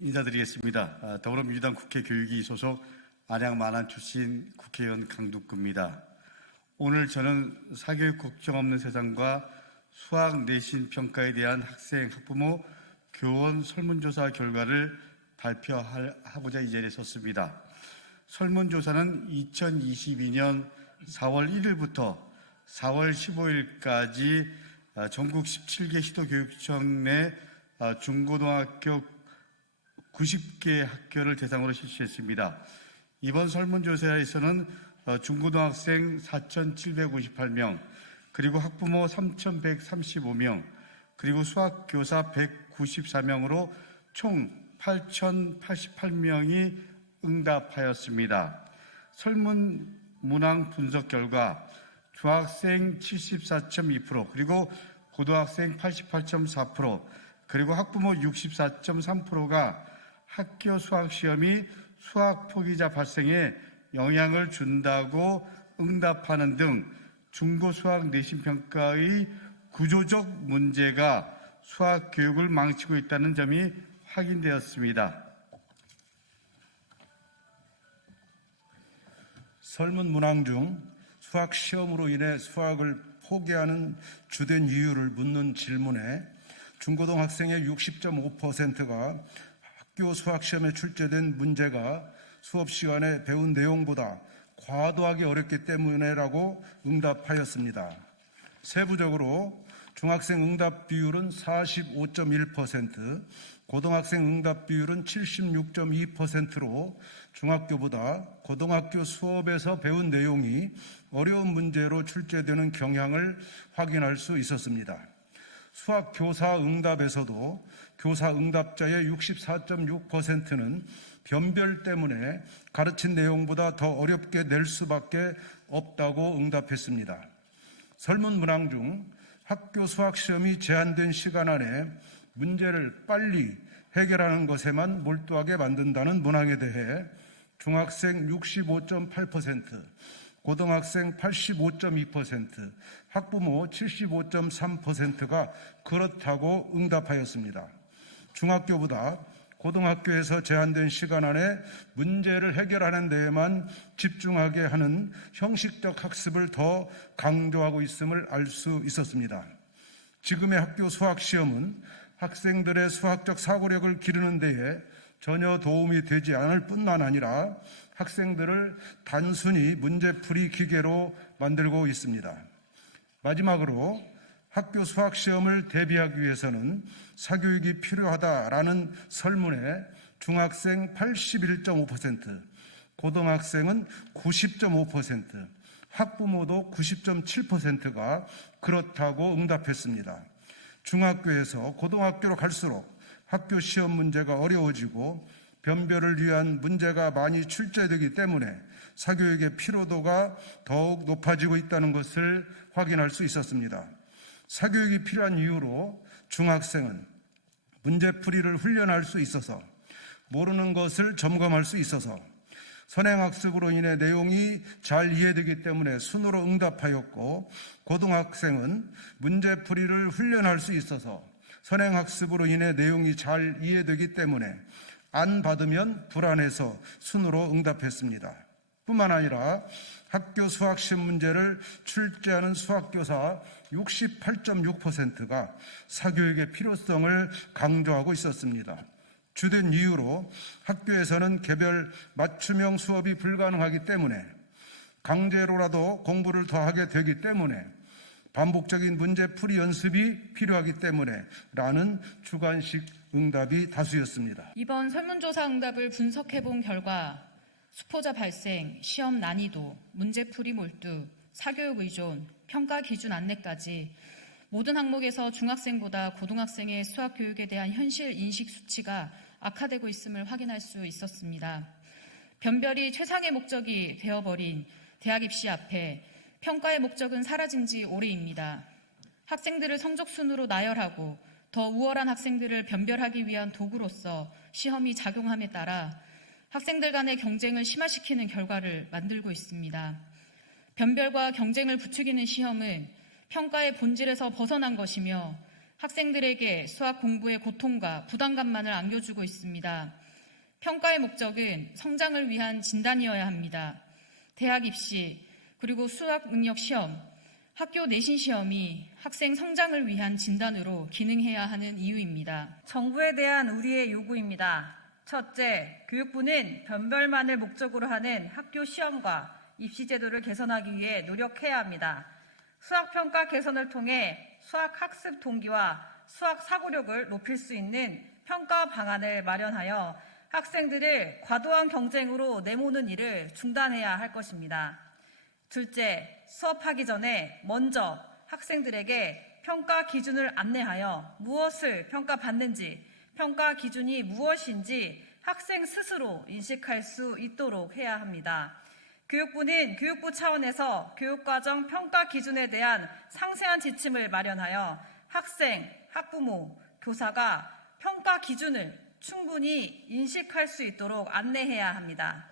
인사드리겠습니다. 더불어민주당 국회 교육위 소속 안양 만안 출신 국회의원 강두구입니다. 오늘 저는 사교육 걱정 없는 세상과 수학 내신 평가에 대한 학생, 학부모, 교원 설문조사 결과를 발표하고자 이 자리에 섰습니다. 설문조사는 2022년 4월 1일부터 4월 15일까지 전국 17개 시도교육청 내 중고등학교 90개 학교를 대상으로 실시했습니다. 이번 설문조사에서는 중고등학생 4,758명, 그리고 학부모 3,135명, 그리고 수학교사 194명으로 총 8,088명이 응답하였습니다. 설문 문항 분석 결과 중학생 74.2%, 그리고 고등학생 88.4%, 그리고 학부모 64.3%가 학교 수학시험이 수학 포기자 발생에 영향을 준다고 응답하는 등 중고 수학 내신 평가의 구조적 문제가 수학 교육을 망치고 있다는 점이 확인되었습니다. 설문 문항 중 수학 시험으로 인해 수학을 포기하는 주된 이유를 묻는 질문에 중고등학생의 60.5%가 학교 수학시험에 출제된 문제가 수업 시간에 배운 내용보다 과도하게 어렵기 때문에라고 응답하였습니다. 세부적으로 중학생 응답 비율은 45.1%, 고등학생 응답 비율은 76.2%로 중학교보다 고등학교 수업에서 배운 내용이 어려운 문제로 출제되는 경향을 확인할 수 있었습니다. 수학 교사 응답에서도 교사 응답자의 64.6%는 변별 때문에 가르친 내용보다 더 어렵게 낼 수밖에 없다고 응답했습니다. 설문 문항 중 학교 수학시험이 제한된 시간 안에 문제를 빨리 해결하는 것에만 몰두하게 만든다는 문항에 대해 중학생 65.8%, 고등학생 85.2%, 학부모 75.3%가 그렇다고 응답하였습니다. 중학교보다 고등학교에서 제한된 시간 안에 문제를 해결하는 데에만 집중하게 하는 형식적 학습을 더 강조하고 있음을 알 수 있었습니다. 지금의 학교 수학시험은 학생들의 수학적 사고력을 기르는 데에 전혀 도움이 되지 않을 뿐만 아니라 학생들을 단순히 문제풀이 기계로 만들고 있습니다. 마지막으로 학교 수학시험을 대비하기 위해서는 사교육이 필요하다라는 설문에 중학생 81.5%, 고등학생은 90.5%, 학부모도 90.7%가 그렇다고 응답했습니다. 중학교에서 고등학교로 갈수록 학교 시험 문제가 어려워지고 변별을 위한 문제가 많이 출제되기 때문에 사교육의 피로도가 더욱 높아지고 있다는 것을 확인할 수 있었습니다. 사교육이 필요한 이유로 중학생은 문제풀이를 훈련할 수 있어서, 모르는 것을 점검할 수 있어서, 선행학습으로 인해 내용이 잘 이해되기 때문에 순으로 응답하였고, 고등학생은 문제풀이를 훈련할 수 있어서 선행학습으로 인해 내용이 잘 이해되기 때문에 안 받으면 불안해서 순으로 응답했습니다. 뿐만 아니라 학교 수학시험 문제를 출제하는 수학교사 68.6%가 사교육의 필요성을 강조하고 있었습니다. 주된 이유로 학교에서는 개별 맞춤형 수업이 불가능하기 때문에, 강제로라도 공부를 더 하게 되기 때문에, 반복적인 문제풀이 연습이 필요하기 때문에 라는 주관식 응답이 다수였습니다. 이번 설문조사 응답을 분석해본 결과 수포자 발생, 시험 난이도, 문제풀이 몰두, 사교육 의존, 평가 기준 안내까지 모든 항목에서 중학생보다 고등학생의 수학 교육에 대한 현실 인식 수치가 악화되고 있음을 확인할 수 있었습니다. 변별이 최상의 목적이 되어버린 대학 입시 앞에 평가의 목적은 사라진 지 오래입니다. 학생들을 성적 순으로 나열하고 더 우월한 학생들을 변별하기 위한 도구로서 시험이 작용함에 따라 학생들 간의 경쟁을 심화시키는 결과를 만들고 있습니다. 변별과 경쟁을 부추기는 시험은 평가의 본질에서 벗어난 것이며 학생들에게 수학 공부의 고통과 부담감만을 안겨주고 있습니다. 평가의 목적은 성장을 위한 진단이어야 합니다. 대학 입시, 그리고 수학 능력 시험, 학교 내신 시험이 학생 성장을 위한 진단으로 기능해야 하는 이유입니다. 정부에 대한 우리의 요구입니다. 첫째, 교육부는 변별만을 목적으로 하는 학교 시험과 입시 제도를 개선하기 위해 노력해야 합니다. 수학평가 개선을 통해 수학 학습 동기와 수학 사고력을 높일 수 있는 평가 방안을 마련하여 학생들을 과도한 경쟁으로 내모는 일을 중단해야 할 것입니다. 둘째, 수업하기 전에 먼저 학생들에게 평가 기준을 안내하여 무엇을 평가받는지, 평가 기준이 무엇인지 학생 스스로 인식할 수 있도록 해야 합니다. 교육부는 교육부 차원에서 교육과정 평가 기준에 대한 상세한 지침을 마련하여 학생, 학부모, 교사가 평가 기준을 충분히 인식할 수 있도록 안내해야 합니다.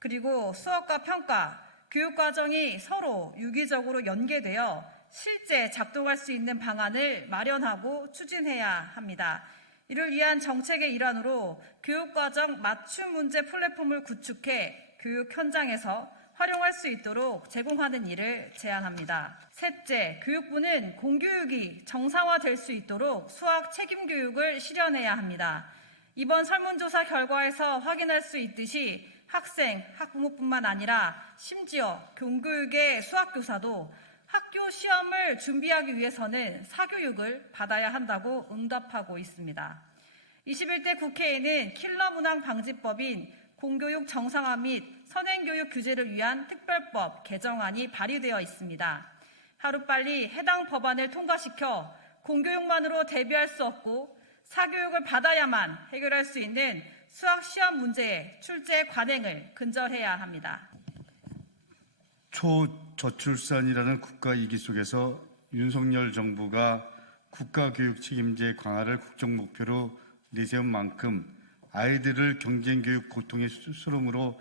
그리고 수업과 평가, 교육과정이 서로 유기적으로 연계되어 실제 작동할 수 있는 방안을 마련하고 추진해야 합니다. 이를 위한 정책의 일환으로 교육과정 맞춤 문제 플랫폼을 구축해 교육 현장에서 활용할 수 있도록 제공하는 일을 제안합니다. 셋째, 교육부는 공교육이 정상화될 수 있도록 수학 책임 교육을 실현해야 합니다. 이번 설문조사 결과에서 확인할 수 있듯이 학생, 학부모뿐만 아니라 심지어 공교육의 수학교사도 학교 시험을 준비하기 위해서는 사교육을 받아야 한다고 응답하고 있습니다. 21대 국회에는 킬러 문항 방지법인 공교육 정상화 및 선행교육 규제를 위한 특별법 개정안이 발의되어 있습니다. 하루빨리 해당 법안을 통과시켜 공교육만으로 대비할 수 없고 사교육을 받아야만 해결할 수 있는 수학시험 문제의 출제 관행을 근절해야 합니다. 초저출산이라는 국가 위기 속에서 윤석열 정부가 국가교육 책임제 강화를 국정목표로 내세운 만큼 아이들을 경쟁교육 고통의 수렁으로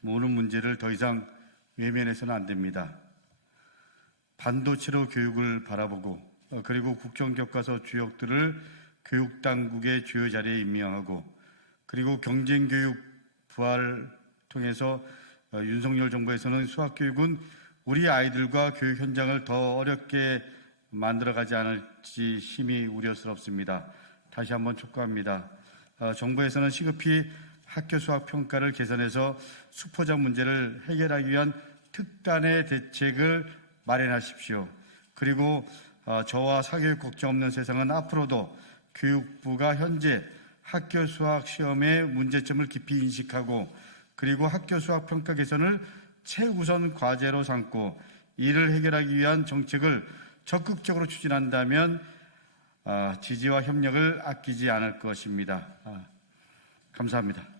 모는 문제를 더 이상 외면해서는 안 됩니다. 반도체로 교육을 바라보고 그리고 국정교과서 주역들을 교육당국의 주요 자리에 임명하고 그리고 경쟁교육 부활을 통해서 윤석열 정부에서는 수학교육은 우리 아이들과 교육 현장을 더 어렵게 만들어가지 않을지 심히 우려스럽습니다. 다시 한번 촉구합니다. 정부에서는 시급히 학교 수학 평가를 개선해서 수포자 문제를 해결하기 위한 특단의 대책을 마련하십시오. 그리고 저와 사교육 걱정 없는 세상은 앞으로도 교육부가 현재 학교 수학 시험의 문제점을 깊이 인식하고 그리고 학교 수학 평가 개선을 최우선 과제로 삼고 이를 해결하기 위한 정책을 적극적으로 추진한다면 지지와 협력을 아끼지 않을 것입니다. 감사합니다.